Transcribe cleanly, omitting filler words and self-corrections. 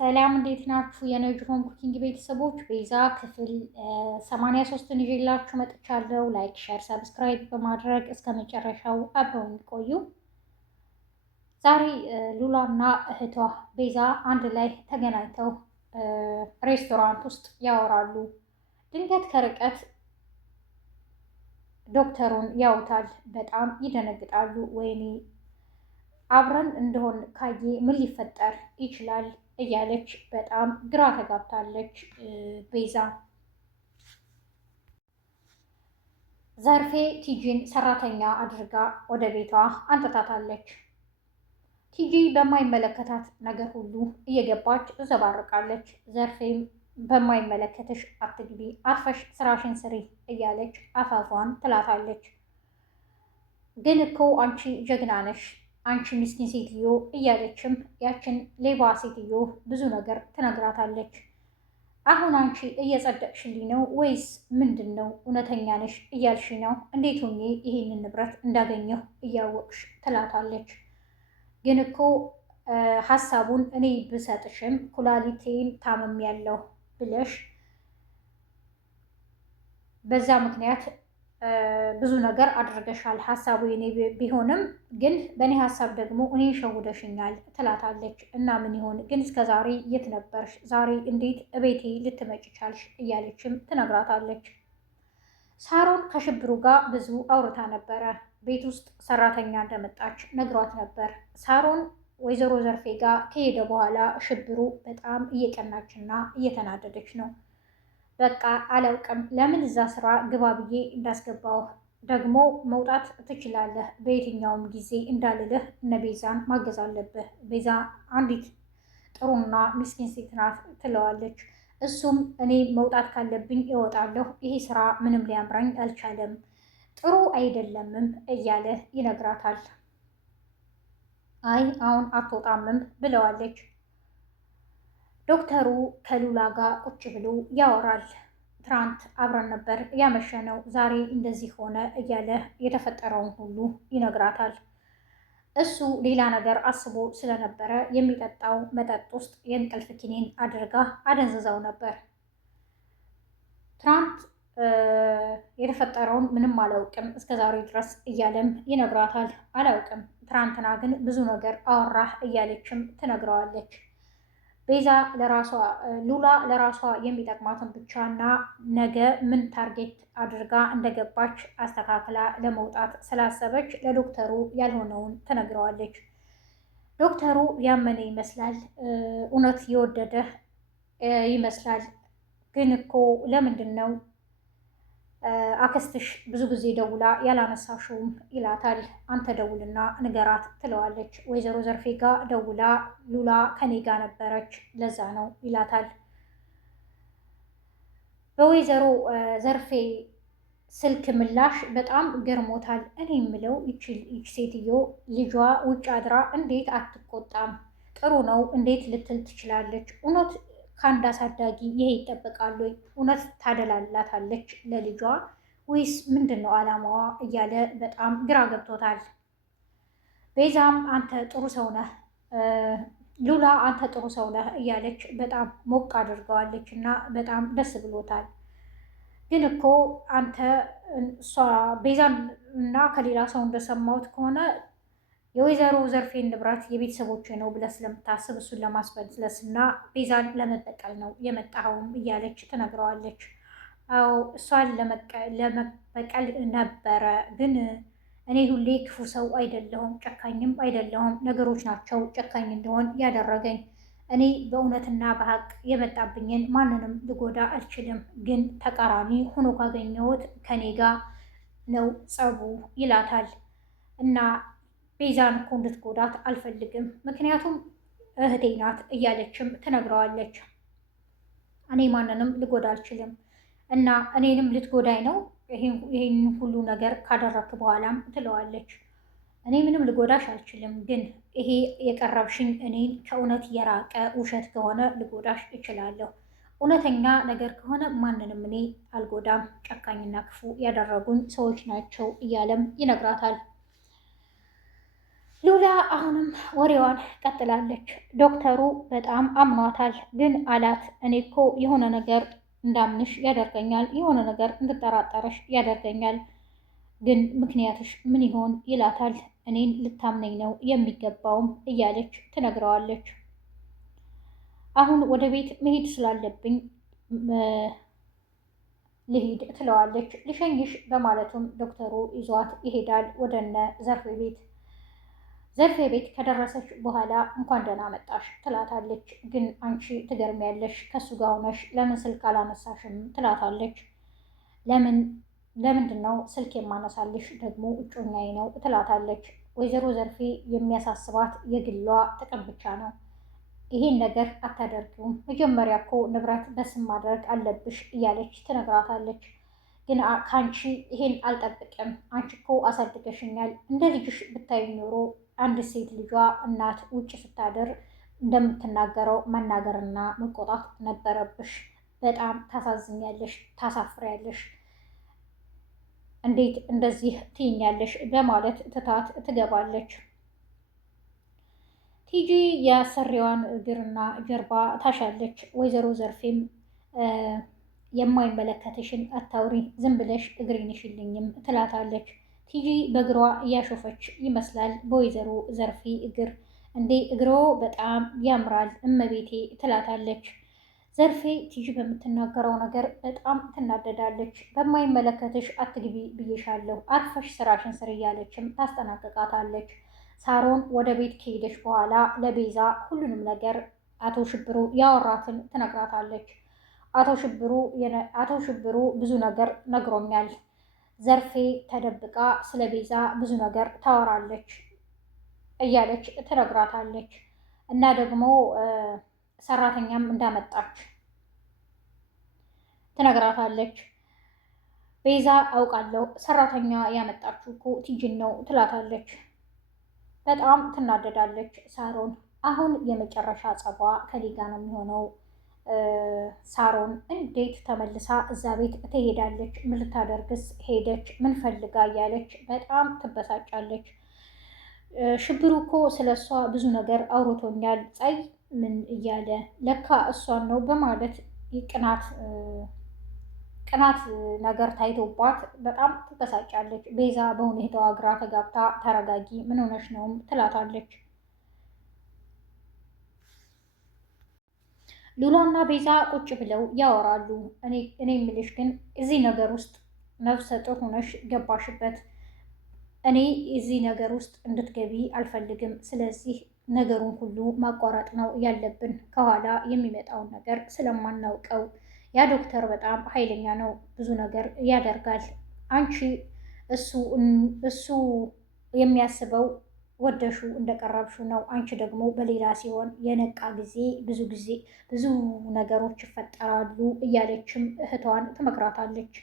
ሰላም እንዴት ናችሁ? የነጅሆም ኩኪንግ ቤተሰቦች ቤዛ ክፍል 83ን ይዤላችሁ መጥቻለሁ። ላይክ፣ ሼር፣ ሰብስክራይብ በማድረግ እስከ መጨረሻው አብረውን ቆዩ። ዛሬ ሉላና እህቷ ቤዛ አንድ ላይ ተገናኝተው ሬስቶራንት ውስጥ ያወራሉ። ድንገት ከርቀት ዶክተሩን ያውታል። በጣም ይደነግጣሉ። ወይኔ አብረን እንደሆን ካየ ምን ሊፈጠር ይችላል እያለች በጣም ግራ ተጋብታለች ቤዛ። ዘርፌ ቲጂን ሰራተኛ አድርጋ ወደ ቤቷ አንጥታታለች። ቲጂ በማይመለከታት ነገር ሁሉ እየገባች ትዘባርቃለች። ዘርፌም በማይመለከትሽ አትግቢ፣ አርፈሽ ስራሽን ስሪ እያለች አፋፏን ትላታለች። ግን እኮ አንቺ ጀግና ነሽ፣ አንቺ ምስኪን ሴትዮ እያለችም ያችን ሌባ ሴትዮ ብዙ ነገር ትነግራታለች። አሁን አንቺ እየጸደቅሽልኝ ነው ወይስ ምንድን ነው? እውነተኛ ነሽ እያልሽ ነው? እንዴት ሆኜ ይሄንን ንብረት እንዳገኘሁ እያወቅሽ ትላታለች። ግን እኮ ሀሳቡን እኔ ብሰጥሽም ኩላሊቴን ታምሜያለሁ ብለሽ በዛ ምክንያት ብዙ ነገር አድርገሻል። ሀሳቡ የኔ ቢሆንም ግን በእኔ ሀሳብ ደግሞ እኔ ሸውደሽኛል ትላታለች። እና ምን ይሆን ግን እስከ ዛሬ የት ነበርሽ? ዛሬ እንዴት እቤቴ ልትመጪ ቻልሽ? እያለችም ትነግራታለች። ሳሮን ከሽብሩ ጋር ብዙ አውርታ ነበረ። ቤት ውስጥ ሰራተኛ እንደመጣች ነግሯት ነበር። ሳሮን ወይዘሮ ዘርፌ ጋር ከሄደ በኋላ ሽብሩ በጣም እየቀናችና እየተናደደች ነው። በቃ አላውቅም ለምን እዛ ስራ ግባ ብዬ እንዳስገባው ደግሞ መውጣት ትችላለህ፣ በየትኛውም ጊዜ እንዳልልህ እነ ቤዛን ማገዝ አለብህ። ቤዛ አንዲት ጥሩና ምስኪን ሴት ናት ትለዋለች። እሱም እኔ መውጣት ካለብኝ እወጣለሁ፣ ይሄ ስራ ምንም ሊያምራኝ አልቻለም፣ ጥሩ አይደለምም እያለ ይነግራታል። አይ አሁን አትወጣምም ብለዋለች። ዶክተሩ ከሉላ ጋር ቁጭ ብሎ ያወራል። ትናንት አብረን ነበር ያመሸነው፣ ዛሬ እንደዚህ ሆነ እያለ የተፈጠረውን ሁሉ ይነግራታል። እሱ ሌላ ነገር አስቦ ስለነበረ የሚጠጣው መጠጥ ውስጥ የእንቅልፍ ኪኒን አድርጋ አደንዝዛው ነበር። ትናንት የተፈጠረውን ምንም አላውቅም እስከ ዛሬ ድረስ እያለም ይነግራታል። አላውቅም ትናንትና ግን ብዙ ነገር አወራህ እያለችም ትነግረዋለች። ቤዛ ሉላ ለራሷ የሚጠቅማትን ብቻና ነገ ምን ታርጌት አድርጋ እንደገባች አስተካክላ ለመውጣት ስላሰበች ለዶክተሩ ያልሆነውን ትነግረዋለች። ዶክተሩ ያመነ ይመስላል፣ እውነት የወደደ ይመስላል። ግን እኮ ለምንድን ነው አክስትሽ ብዙ ጊዜ ደውላ ያላነሳሽውም ይላታል። አንተ ደውልና ንገራት ትለዋለች። ወይዘሮ ዘርፌ ጋ ደውላ ሉላ ከኔ ጋ ነበረች ለዛ ነው ይላታል። በወይዘሮ ዘርፌ ስልክ ምላሽ በጣም ገርሞታል። እኔ የምለው ይች ሴትዮ ልጇ ውጭ አድራ እንዴት አትቆጣም? ጥሩ ነው እንዴት ልትል ትችላለች? እውነት ከአንድ አሳዳጊ ይሄ ይጠበቃል ወይ? እውነት ታደላላታለች ለልጇ ወይስ ምንድን ነው አላማዋ? እያለ በጣም ግራ ገብቶታል። ቤዛም አንተ ጥሩ ሰው ነህ፣ ሉላ አንተ ጥሩ ሰው ነህ እያለች በጣም ሞቅ አድርገዋለች እና በጣም ደስ ብሎታል። ግን እኮ አንተ እሷ ቤዛን እና ከሌላ ሰው እንደሰማሁት ከሆነ የወይዘሮ ዘርፌን ንብረት የቤተሰቦች ነው ብለህ ስለምታስብ እሱን ለማስመለስ እና ቤዛን ለመበቀል ነው የመጣኸውም እያለች ትነግረዋለች። አዎ እሷን ለመበቀል ነበረ፣ ግን እኔ ሁሌ ክፉ ሰው አይደለሁም፣ ጨካኝም አይደለሁም። ነገሮች ናቸው ጨካኝ እንደሆን ያደረገኝ። እኔ በእውነትና በሀቅ የመጣብኝን ማንንም ልጎዳ አልችልም፣ ግን ተቃራኒ ሆኖ ካገኘሁት ከኔ ጋር ነው ጸቡ ይላታል። እና ቤዛን እኮ እንድትጎዳት አልፈልግም፣ ምክንያቱም እህቴ ናት እያለችም ትነግረዋለች። እኔ ማንንም ልጎዳ አልችልም እና እኔንም ልትጎዳኝ ነው ይህን ሁሉ ነገር ካደረክ በኋላም ትለዋለች። እኔ ምንም ልጎዳሽ አልችልም፣ ግን ይሄ የቀረብሽኝ እኔን ከእውነት የራቀ ውሸት ከሆነ ልጎዳሽ እችላለሁ። እውነተኛ ነገር ከሆነ ማንንም እኔ አልጎዳም፣ ጨካኝና ክፉ ያደረጉኝ ሰዎች ናቸው እያለም ይነግራታል። ሉላ አሁንም ወሬዋን ቀጥላለች። ዶክተሩ በጣም አምኗታል፣ ግን አላት እኔ እኮ የሆነ ነገር እንዳምንሽ ያደርገኛል፣ የሆነ ነገር እንድጠራጠረሽ ያደርገኛል፣ ግን ምክንያትሽ ምን ይሆን ይላታል። እኔን ልታምነኝ ነው የሚገባውም እያለች ትነግረዋለች። አሁን ወደ ቤት መሄድ ስላለብኝ ልሂድ ትለዋለች። ልሸኝሽ በማለቱም ዶክተሩ ይዟት ይሄዳል ወደነ ዘርፌ ቤት። ዘርፌ ቤት ከደረሰች በኋላ እንኳን ደህና መጣሽ ትላታለች። ግን አንቺ ትገርሚያለሽ፣ ከሱ ጋር ሆነሽ ለምን ስልክ አላነሳሽም ትላታለች። ለምንድን ነው ስልክ የማነሳልሽ? ደግሞ እጮኛዬ ነው ትላታለች። ወይዘሮ ዘርፌ የሚያሳስባት የግሏ ጥቅም ብቻ ነው። ይሄን ነገር አታደርጊውም፣ መጀመሪያ እኮ ንብረት በስም ማድረግ አለብሽ እያለች ትነግራታለች። ግን ከአንቺ ይሄን አልጠብቅም፣ አንቺ እኮ አሳድገሽኛል፣ እንደ ልጅሽ ብታይ ኖሮ አንድ ሴት ልጇ እናት ውጭ ስታደር እንደምትናገረው መናገርና መቆጣት ነበረብሽ። በጣም ታሳዝኛለሽ፣ ታሳፍሪያለሽ፣ እንዴት እንደዚህ ትይኛለሽ? በማለት ትታት ትገባለች። ቲጂ የአሰሪዋን እግርና ጀርባ ታሻለች። ወይዘሮ ዘርፌም የማይመለከትሽን አታውሪ፣ ዝም ብለሽ እግሬን ሽልኝም ትላታለች። ቲጂ በእግሯ እያሾፈች ይመስላል በወይዘሮ ዘርፌ እግር። እንዴ እግሮ በጣም ያምራል እመቤቴ ትላታለች። ዘርፌ ቲጂ በምትናገረው ነገር በጣም ትናደዳለች። በማይመለከትሽ አትግቢ ብዬሻለሁ፣ አርፈሽ ስራሽን ስር እያለችም ታስጠናቅቃታለች። ሳሮን ወደ ቤት ከሄደች በኋላ ለቤዛ ሁሉንም ነገር አቶ ሽብሩ ያወራትን ትነግራታለች። አቶ ሽብሩ ብዙ ነገር ነግሮኛል። ዘርፌ ተደብቃ ስለ ቤዛ ብዙ ነገር ታወራለች እያለች ትነግራታለች። እና ደግሞ ሰራተኛም እንዳመጣች ትነግራታለች። ቤዛ አውቃለሁ፣ ሰራተኛ ያመጣችው እኮ ቲጂን ነው ትላታለች። በጣም ትናደዳለች ሳሮን። አሁን የመጨረሻ ጸቧ ከሊጋ ነው የሚሆነው። ሳሮን እንዴት ተመልሳ እዛ ቤት ትሄዳለች? ምን ልታደርግስ ሄደች? ምን ፈልጋ እያለች በጣም ትበሳጫለች። ሽብሩ እኮ ስለ እሷ ብዙ ነገር አውርቶኛል፣ ፀይ ምን እያለ ለካ እሷን ነው በማለት ቅናት ነገር ታይቶባት በጣም ትበሳጫለች። ቤዛ በሁኔታዋ ግራ ተጋብታ ተረጋጊ፣ ምን ሆነሽ ነውም ትላታለች። ሉላና ቤዛ ቁጭ ብለው ያወራሉ። እኔ የምልሽ ግን እዚህ ነገር ውስጥ ነፍሰ ጡር ሆነሽ ገባሽበት። እኔ እዚህ ነገር ውስጥ እንድትገቢ አልፈልግም። ስለዚህ ነገሩን ሁሉ ማቋረጥ ነው ያለብን፣ ከኋላ የሚመጣውን ነገር ስለማናውቀው። ያ ዶክተር በጣም ኃይለኛ ነው፣ ብዙ ነገር ያደርጋል። አንቺ እሱ የሚያስበው ወደሹ እንደቀረብሹ ነው። አንቺ ደግሞ በሌላ ሲሆን የነቃ ጊዜ ብዙ ነገሮች ይፈጠራሉ እያለችም እህቷን ትመክራታለች።